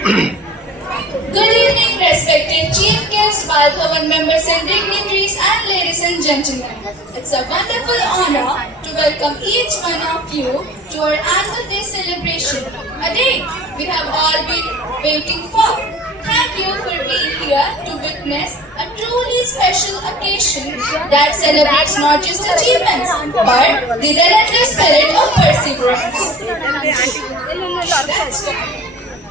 Good evening, respected chief guests, Bal Bhavan members and dignitaries, and ladies and gentlemen. It's a wonderful honor to welcome each one of you to our annual day celebration, a day we have all been waiting for. Thank you for being here to witness a truly special occasion that celebrates not just achievements, but the relentless spirit of perseverance. That's right.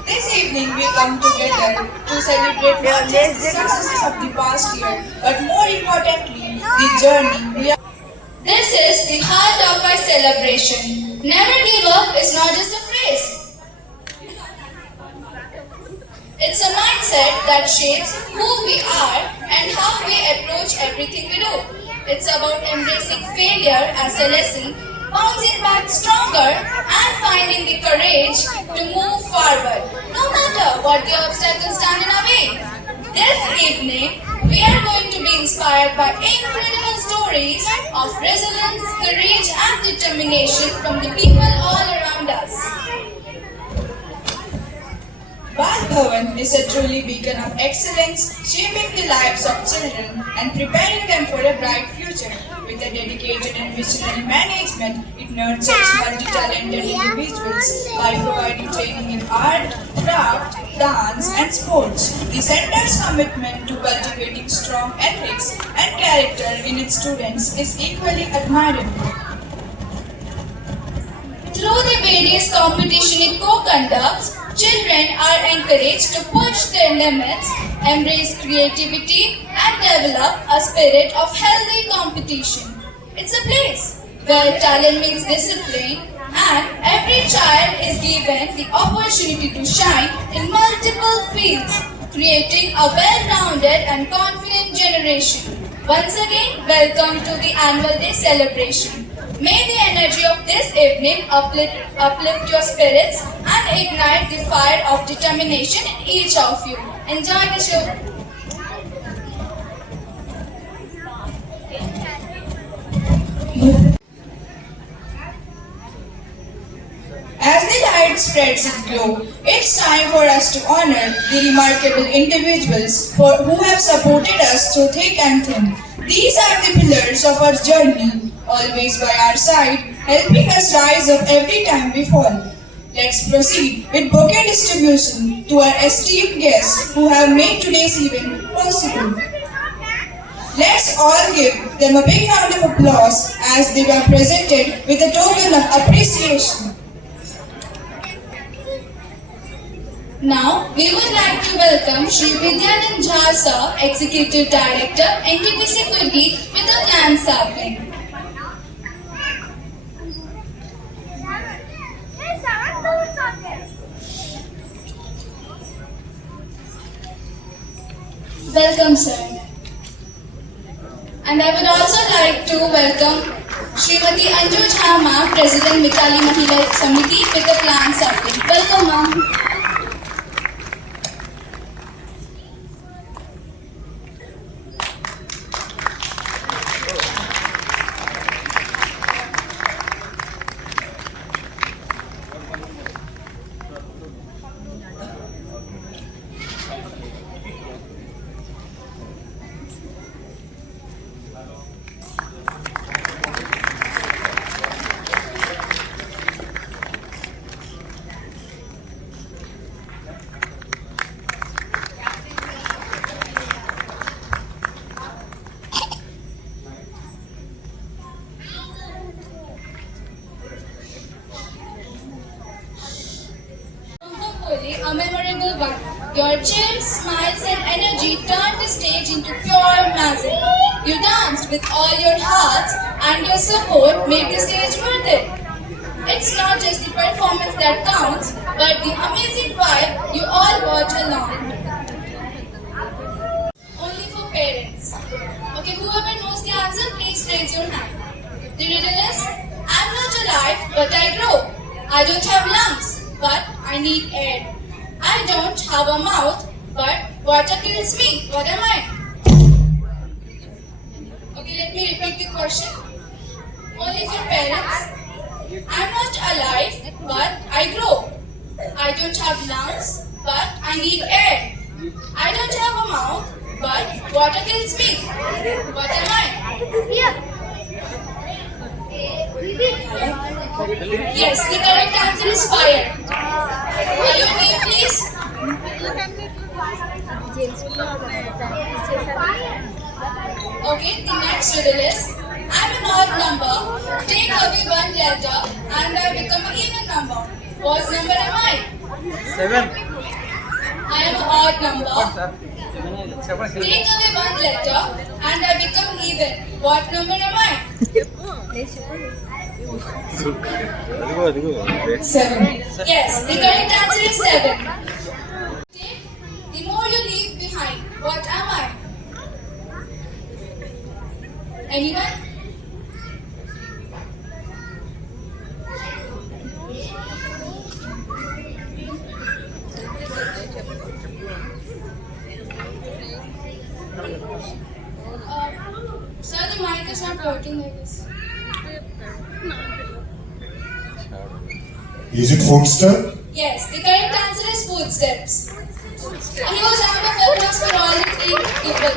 This evening we come together to celebrate not just the successes of the past year, but more importantly, the journey we are. This is the heart of our celebration. Never give up is not just a phrase. It's a mindset that shapes who we are and how we approach everything we do. It's about embracing failure as a lesson, bouncing back stronger, and finding the courage to move forward, no matter what the obstacles stand in our way. This evening, we are going to be inspired by incredible stories of resilience, courage, and determination from the people all around us. Bal Bhavan is a truly beacon of excellence, shaping the lives of children and preparing them for a bright future. With a dedicated and visionary management, it nurtures multi-talented individuals by providing training in art, craft, dance, and sports. The center's commitment to cultivating strong ethics and character in its students is equally admirable. Through the various competition it co-conducts, children are encouraged to push their limits, embrace creativity, and develop a spirit of healthy competition. It's a place where talent meets discipline and every child is given the opportunity to shine in multiple fields, creating a well-rounded and confident generation. Once again, welcome to the annual day celebration. May the energy of this evening uplift your spirits and ignite the fire of determination in each of you. Enjoy the show. As the light spreads its glow, it's time for us to honor the remarkable individuals who have supported us through thick and thin. These are the pillars of our journey, always by our side, helping us rise up every time we fall. Let's proceed with bouquet distribution to our esteemed guests who have made today's event possible. Let's all give them a big round of applause as they were presented with a token of appreciation. Now, we would like to welcome Shri Vidyanand Jha Sir, Executive Director, NTPC Kurgi, with a plant sapling. Welcome, sir. And I would also like to welcome Srimati Anju Jha Ma'am, President Mitali Mahila Samiti, with a plant sapling. Welcome, ma'am. A memorable one. Your cheers, smiles and energy turned the stage into pure magic. You danced with all your hearts and your support made the stage worth it. It's not just the performance that counts, but the amazing vibe you all brought along. Only for parents. Okay, whoever knows the answer, please raise your hand. The riddle is, I'm not alive, but I grow. I don't have lungs, but I need air. I don't have a mouth, but water kills me. What am I? Okay, let me repeat the question. Only for parents. I'm not alive, but I grow. I don't have lungs, but I need air. I don't have a mouth, but water kills me. What am I? Yes, the correct answer is fire. Your name, please? Okay, the next riddle is, I'm an odd number. Take away one letter and I become an even number. What number am I? 7. I am an odd number. Take away one letter and I become even. What number am I? అదిగో 7. Yes, the correct answer is 7. The more you leave behind, what am I? Anyone? Sir, the mic is not working, I guess. Is it food step? Yes, the correct answer is footsteps. A huge round of applause for all the three people.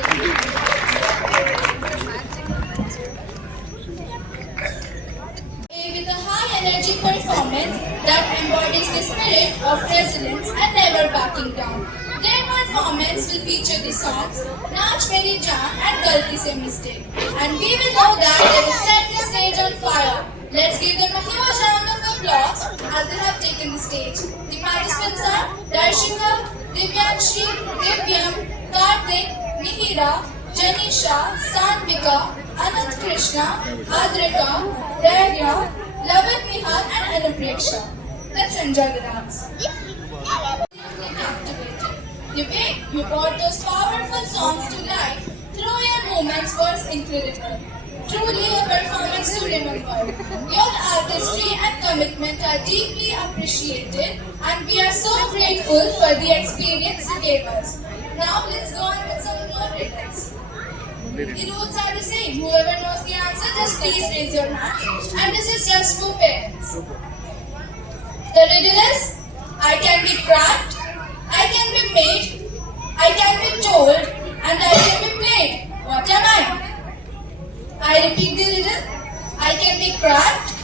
With a high energy performance that embodies the spirit of resilience and never backing down. Their performance will feature the songs Naach Meri Jaan and Galti Se Mistake. And we will know that they will set the stage on fire. Let's give them a huge round of applause as they have taken the stage. The participants are Darshika, Divyanshi, Divyam, Karthik, Mihira, Janisha, Sanvika, Anant Krishna, Adrika, Daria, Lavit Nihal and Anupreksha. Let's enjoy the dance. Captivated. The way you brought those powerful songs to life through your movements was incredible. Truly a performance to remember. Your artistry and commitment are deeply appreciated and we are so grateful for the experience you gave us. Now let's go on with some more riddles. The rules are the same. Whoever knows the answer, just please raise your hand. And this is just for parents. The riddle is, I can be cracked, I can be made, I can be told, and I can be played. What am I? I repeat the riddle. I can be cracked,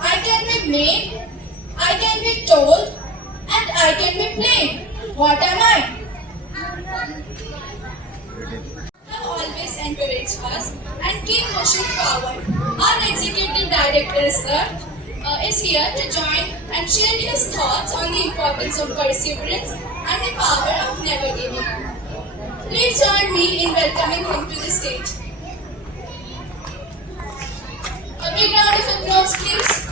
I can be made, I can be told, and I can be played. What am I? Have always encouraged us and keep pushing forward. Our executive director, sir, is here to join and share his thoughts on the importance of perseverance and the power of never giving up. Please join me in welcoming him to the stage. A big round of applause, please.